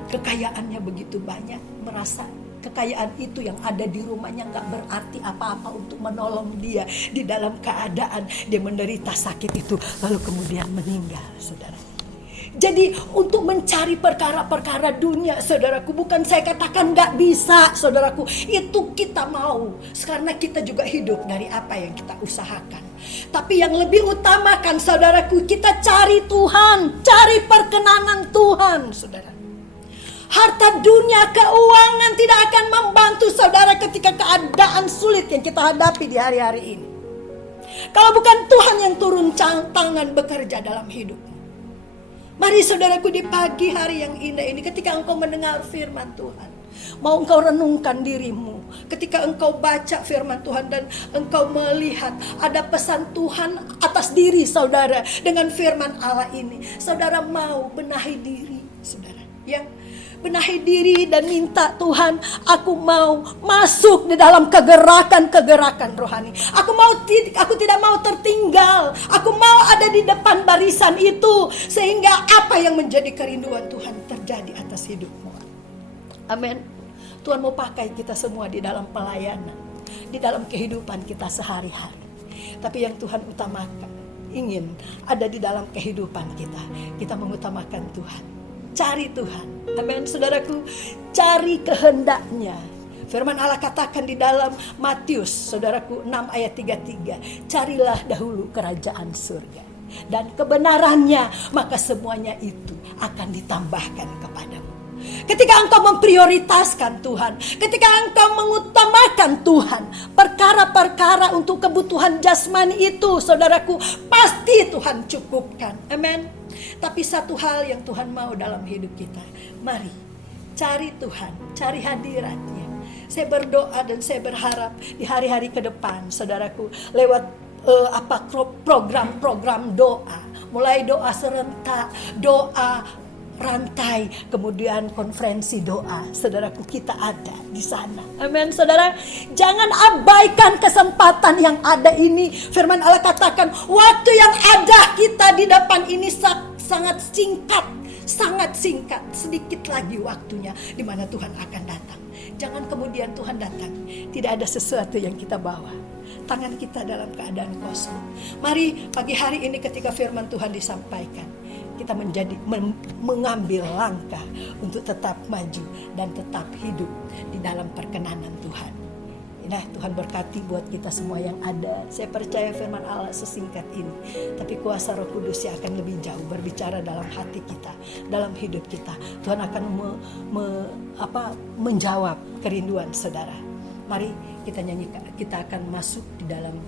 kekayaannya begitu banyak, merasa kekayaan itu yang ada di rumahnya gak berarti apa-apa untuk menolong dia di dalam keadaan dia menderita sakit itu, lalu kemudian meninggal, saudara. Jadi untuk mencari perkara-perkara dunia, saudaraku, bukan saya katakan gak bisa, saudaraku, itu kita mau, karena kita juga hidup dari apa yang kita usahakan. Tapi yang lebih utamakan, saudaraku, kita cari Tuhan, cari perkenanan Tuhan, saudara. Harta dunia, keuangan tidak akan membantu saudara ketika keadaan sulit yang kita hadapi di hari-hari ini. Kalau bukan Tuhan yang turun tangan bekerja dalam hidup. Mari saudaraku, di pagi hari yang indah ini, ketika engkau mendengar firman Tuhan, Mau engkau renungkan dirimu ketika engkau baca firman Tuhan dan engkau melihat ada pesan Tuhan atas diri saudara dengan firman Allah ini. Saudara mau benahi diri, saudara, ya. Benahi diri dan minta Tuhan, aku mau masuk di dalam kegerakan-kegerakan rohani. Aku tidak mau tertinggal. Aku mau ada di depan barisan itu sehingga apa yang menjadi kerinduan Tuhan terjadi atas hidupmu. Amin. Tuhan mau pakai kita semua di dalam pelayanan, di dalam kehidupan kita sehari-hari. Tapi yang Tuhan utamakan, ingin ada di dalam kehidupan kita. Kita mengutamakan Tuhan. Cari Tuhan. Amin. Saudaraku, cari kehendaknya. Firman Allah katakan di dalam Matius, saudaraku, 6 ayat 33. Carilah dahulu kerajaan surga dan kebenarannya, maka semuanya itu akan ditambahkan kepadamu. Ketika engkau memprioritaskan Tuhan, ketika engkau mengutamakan Tuhan, perkara-perkara untuk kebutuhan jasmani itu, saudaraku, pasti Tuhan cukupkan. Amin. Tapi satu hal yang Tuhan mau dalam hidup kita, mari cari Tuhan, cari hadiratnya. Saya berdoa dan saya berharap di hari-hari ke depan, saudaraku, lewat program-program doa, mulai doa serentak, doa rantai, kemudian konferensi doa, saudaraku, kita ada di sana. Amin, saudara. Jangan abaikan kesempatan yang ada ini. Firman Allah katakan, waktu yang ada kita di depan ini sangat singkat, sedikit lagi waktunya di mana Tuhan akan datang. Jangan kemudian Tuhan datang, tidak ada sesuatu yang kita bawa. Tangan kita dalam keadaan kosong. Mari pagi hari ini ketika firman Tuhan disampaikan, kita mengambil langkah untuk tetap maju dan tetap hidup di dalam perkenanan Tuhan. Nah, Tuhan berkati buat kita semua yang ada. Saya percaya firman Allah sesingkat ini, tapi kuasa Roh Kudus yang akan lebih jauh berbicara dalam hati kita, dalam hidup kita. Tuhan akan menjawab kerinduan saudara. Mari kita nyanyikan, kita akan masuk di dalam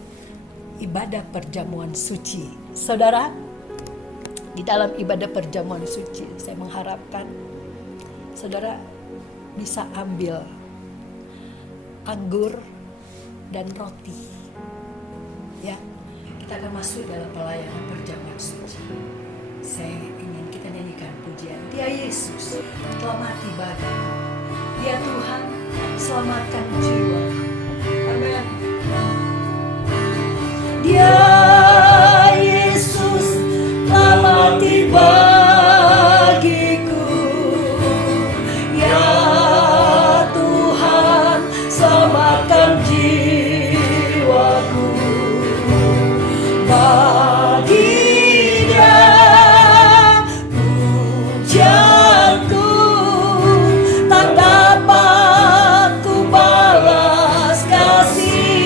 ibadah perjamuan suci. Saudara, di dalam ibadah perjamuan suci, saya mengharapkan saudara bisa ambil anggur dan roti. Ya, kita akan masuk dalam pelayanan perjamuan suci. Saya ingin kita nyanyikan pujian. Dia Yesus telah mati bagiku. Dia Tuhan selamatkan jiwa. Amin. Dia Yesus telah mati bagiku. Ya Tuhan selamatkan jiwaku. Bagi Dia pujianku tak dapat ku balas kasih.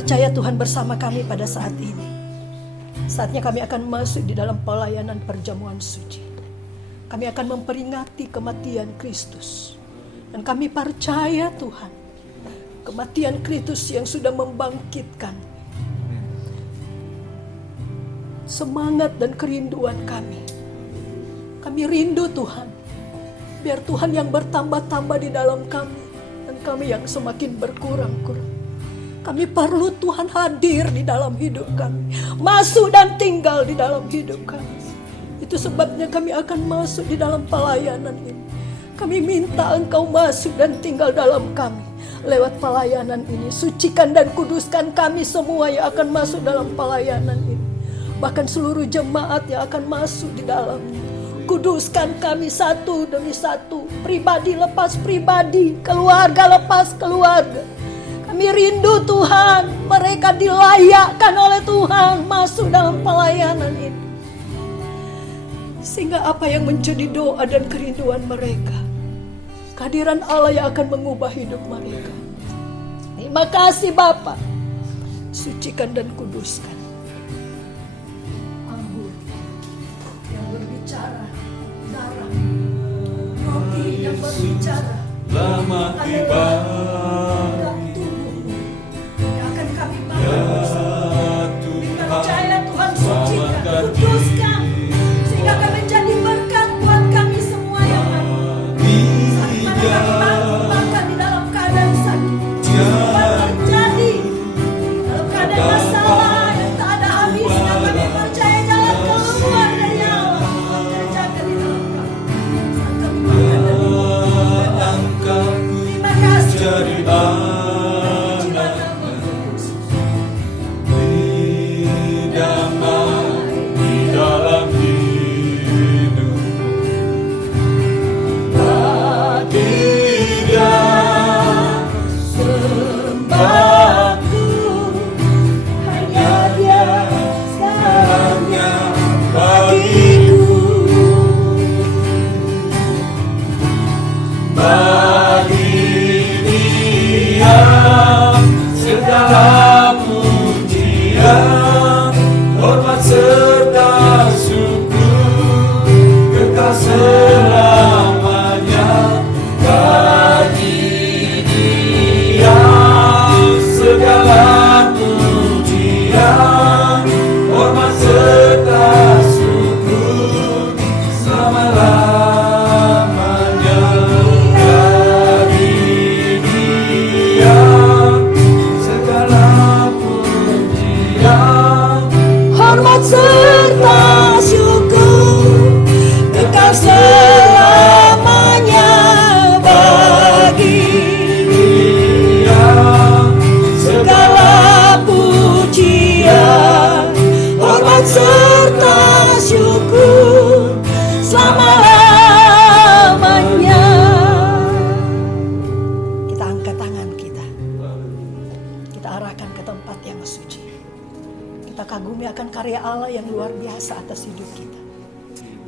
percaya Tuhan bersama kami pada saat ini. Saatnya kami akan masuk di dalam pelayanan perjamuan suci. Kami akan memperingati kematian Kristus. Dan kami percaya Tuhan, kematian Kristus yang sudah membangkitkan semangat dan kerinduan kami. Kami rindu Tuhan. Biar Tuhan yang bertambah-tambah di dalam kami, dan kami yang semakin berkurang-kurang. Kami perlu Tuhan hadir di dalam hidup kami, masuk dan tinggal di dalam hidup kami. Itu sebabnya kami akan masuk di dalam pelayanan ini. Kami minta Engkau masuk dan tinggal dalam kami. Lewat pelayanan ini, sucikan dan kuduskan kami semua yang akan masuk dalam pelayanan ini. Bahkan seluruh jemaat yang akan masuk di dalamnya. Kuduskan kami satu demi satu, pribadi lepas pribadi, keluarga lepas keluarga. Kami rindu Tuhan, mereka dilayakkan oleh Tuhan masuk dalam pelayanan ini. Sehingga apa yang menjadi doa dan kerinduan mereka, kehadiran Allah yang akan mengubah hidup mereka. Terima kasih Bapa, sucikan dan kuduskan. Anggur yang berbicara, darah, roti yang berbicara, lama tiba. Percaya Tuhan, sucikan, kuduskan, sehingga akan menjadi berkat buat kami semua yang ada. Saat mana kami bahkan di dalam keadaan sakit, semua terjadi dalam keadaan masalah yang tak ada habisnya. Kami percaya jalan keluar dari Allah Tuhan kerjakan di dalam kami. Saat kami makan dan minum, terima kasih Tuhan.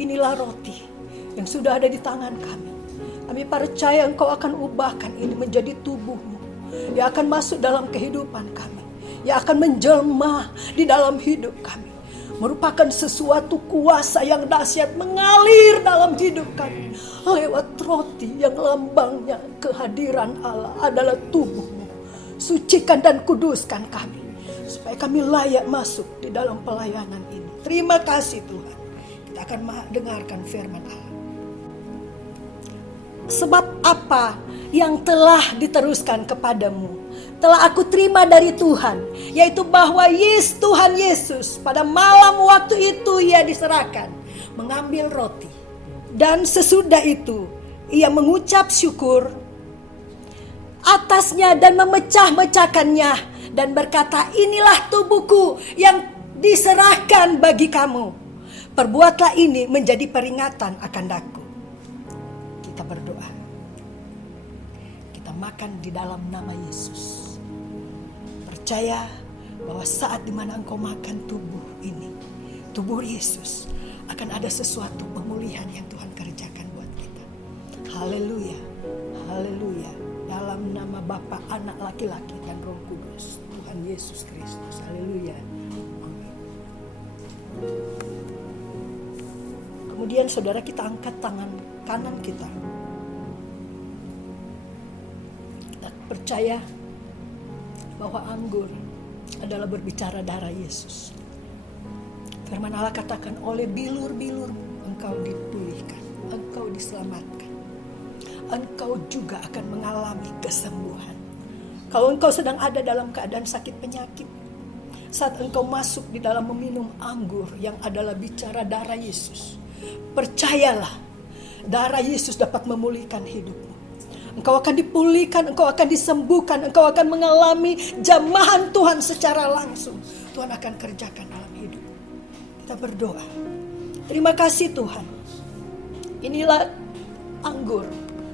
Inilah roti yang sudah ada di tangan kami. Kami percaya Engkau akan ubahkan ini menjadi tubuh-Mu yang akan masuk dalam kehidupan kami, yang akan menjelma di dalam hidup kami, merupakan sesuatu kuasa yang dahsyat mengalir dalam hidup kami lewat roti yang lambangnya kehadiran Allah adalah tubuh-Mu. Sucikan dan kuduskan kami supaya kami layak masuk di dalam pelayanan ini. Terima kasih Tuhan. Kita akan dengarkan firman Allah. Sebab apa yang telah diteruskan kepadamu telah aku terima dari Tuhan, yaitu bahwa Tuhan Yesus pada malam waktu itu ia diserahkan, mengambil roti, dan sesudah itu ia mengucap syukur atasnya dan memecah-mecahkannya dan berkata, inilah tubuhku yang diserahkan bagi kamu. Perbuatlah ini menjadi peringatan akan daku. Kita berdoa. Kita makan di dalam nama Yesus. Percaya bahwa saat dimana engkau makan tubuh ini, tubuh Yesus, akan ada sesuatu pemulihan yang Tuhan kerjakan buat kita. Haleluya. Haleluya. Dalam nama Bapa, Anak laki-laki dan Roh Kudus, Tuhan Yesus Kristus. Haleluya. Amin. Kemudian saudara, kita angkat tangan kanan kita. Kita percaya bahwa anggur adalah berbicara darah Yesus. Firman Allah katakan, oleh bilur-bilur engkau dipulihkan, engkau diselamatkan. Engkau juga akan mengalami kesembuhan. Kalau engkau sedang ada dalam keadaan sakit penyakit, saat engkau masuk di dalam meminum anggur yang adalah bicara darah Yesus, percayalah, darah Yesus dapat memulihkan hidupmu. Engkau akan dipulihkan, engkau akan disembuhkan, engkau akan mengalami jamahan Tuhan secara langsung. Tuhan akan kerjakan dalam hidup. Kita berdoa. Terima kasih Tuhan. Inilah anggur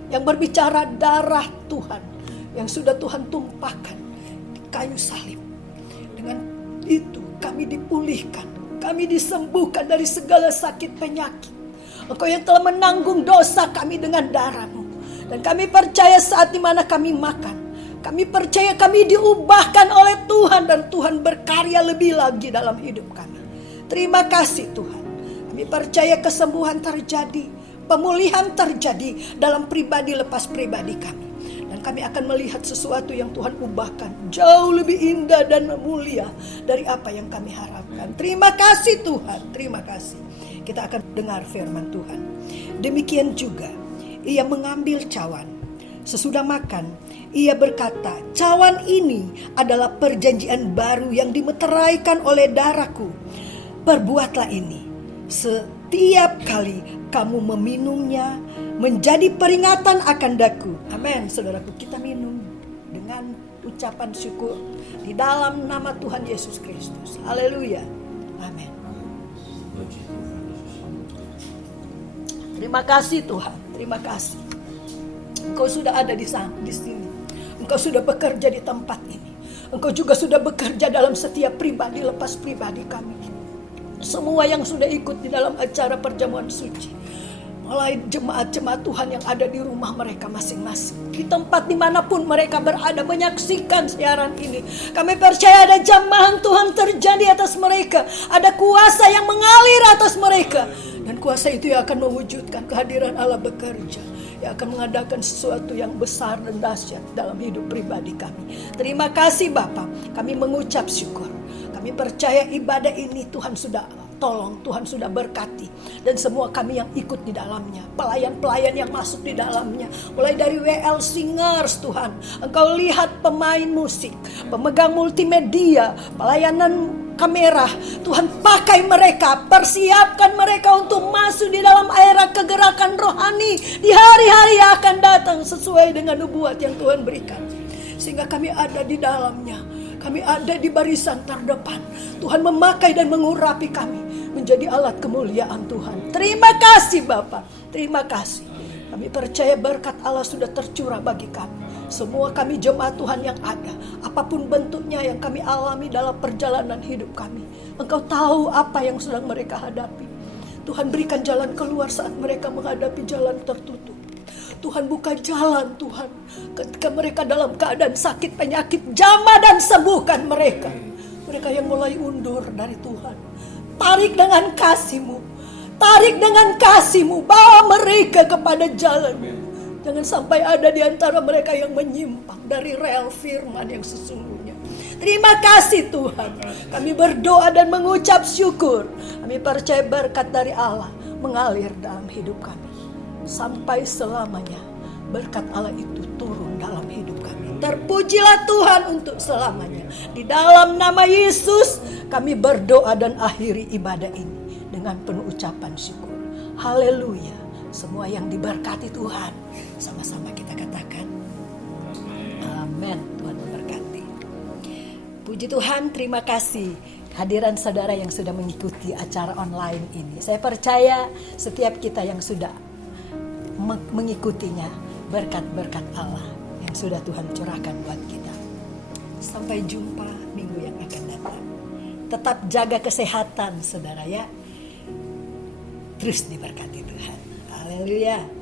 yang berbicara darah Tuhan yang sudah Tuhan tumpahkan di kayu salib. Dengan itu kami dipulihkan, kami disembuhkan dari segala sakit penyakit. Engkau yang telah menanggung dosa kami dengan darah-Mu. Dan kami percaya saat dimana kami makan, kami percaya kami diubahkan oleh Tuhan dan Tuhan berkarya lebih lagi dalam hidup kami. Terima kasih Tuhan. Kami percaya kesembuhan terjadi, pemulihan terjadi dalam pribadi lepas pribadi kami. Dan kami akan melihat sesuatu yang Tuhan ubahkan jauh lebih indah dan mulia dari apa yang kami harapkan. Terima kasih Tuhan, terima kasih. Kita akan dengar firman Tuhan. Demikian juga ia mengambil cawan. Sesudah makan, ia berkata, cawan ini adalah perjanjian baru yang dimeteraikan oleh darahku. Perbuatlah ini setiap kali kamu meminumnya menjadi peringatan akan daku. Amin. Saudaraku, kita minum dengan ucapan syukur di dalam nama Tuhan Yesus Kristus. Haleluya. Amin. Terima kasih Tuhan. Terima kasih. Engkau sudah ada di sini. Engkau sudah bekerja di tempat ini. Engkau juga sudah bekerja dalam setiap pribadi lepas pribadi kami. Semua yang sudah ikut di dalam acara perjamuan suci. Mulai jemaat-jemaat Tuhan yang ada di rumah mereka masing-masing. Di tempat dimanapun mereka berada menyaksikan siaran ini. Kami percaya ada jamahan Tuhan terjadi atas mereka. Ada kuasa yang mengalir atas mereka. Dan kuasa itu yang akan mewujudkan kehadiran Allah bekerja. Yang akan mengadakan sesuatu yang besar dan dahsyat dalam hidup pribadi kami. Terima kasih Bapa. Kami mengucap syukur. Kami percaya ibadah ini Tuhan sudah tolong, Tuhan sudah berkati. Dan semua kami yang ikut di dalamnya. Pelayan-pelayan yang masuk di dalamnya. Mulai dari WL Singers Tuhan. Engkau lihat pemain musik, pemegang multimedia, pelayanan kamera. Tuhan pakai mereka, persiapkan mereka untuk masuk di dalam era kegerakan rohani. Di hari-hari yang akan datang sesuai dengan nubuat yang Tuhan berikan. Sehingga kami ada di dalamnya. Kami ada di barisan terdepan. Tuhan memakai dan mengurapi kami menjadi alat kemuliaan Tuhan. Terima kasih Bapa. Terima kasih. Kami percaya berkat Allah sudah tercurah bagi kami. Semua kami jemaat Tuhan yang ada. Apapun bentuknya yang kami alami dalam perjalanan hidup kami. Engkau tahu apa yang sedang mereka hadapi. Tuhan berikan jalan keluar saat mereka menghadapi jalan tertutup. Tuhan buka jalan Tuhan. Ketika mereka dalam keadaan sakit penyakit, jamah dan sembuhkan mereka. Mereka yang mulai undur dari Tuhan. Tarik dengan kasih-Mu. Tarik dengan kasih-Mu. Bawa mereka kepada jalan-Mu. Jangan sampai ada di antara mereka yang menyimpang dari rel firman yang sesungguhnya. Terima kasih Tuhan. Kami berdoa dan mengucap syukur. Kami percaya berkat dari Allah mengalir dalam hidup kami. Sampai selamanya berkat Allah itu turun dalam hidup kami. Terpujilah Tuhan untuk selamanya. Di dalam nama Yesus kami berdoa dan akhiri ibadah ini dengan penuh ucapan syukur. Haleluya. Semua yang diberkati Tuhan, sama-sama kita katakan amin. Tuhan memberkati. Puji Tuhan, terima kasih kehadiran saudara yang sudah mengikuti acara online ini. Saya percaya setiap kita yang sudah mengikutinya, berkat-berkat Allah yang sudah Tuhan curahkan buat kita. Sampai jumpa minggu yang akan datang. Tetap jaga kesehatan saudara ya. Terus diberkati Tuhan. Haleluya.